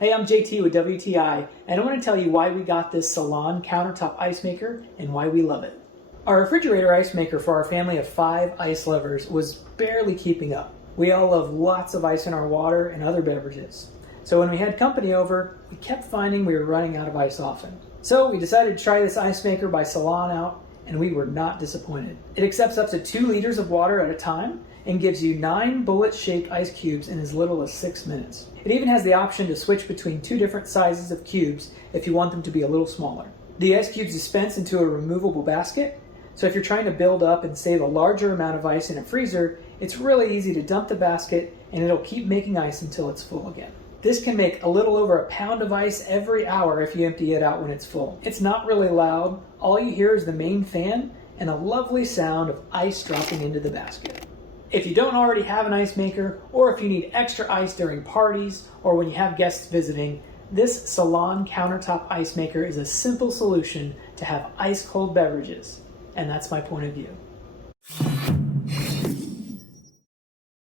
Hey, I'm JT with WTI, and I want to tell you why we got this Silonn countertop ice maker and why we love it. Our refrigerator ice maker for our family of 5 ice lovers was barely keeping up. We all love lots of ice in our water and other beverages. So when we had company over, we kept finding we were running out of ice often. So we decided to try this ice maker by Silonn out, and we were not disappointed. It accepts up to 2 liters of water at a time and gives you 9 bullet-shaped ice cubes in as little as 6 minutes. It even has the option to switch between 2 different sizes of cubes if you want them to be a little smaller. The ice cubes dispense into a removable basket, so if you're trying to build up and save a larger amount of ice in a freezer, it's really easy to dump the basket and it'll keep making ice until it's full again. This can make a little over a pound of ice every hour if you empty it out when it's full. It's not really loud. All you hear is the main fan and a lovely sound of ice dropping into the basket. If you don't already have an ice maker, or if you need extra ice during parties or when you have guests visiting, this Silonn countertop ice maker is a simple solution to have ice cold beverages. And that's my point of view.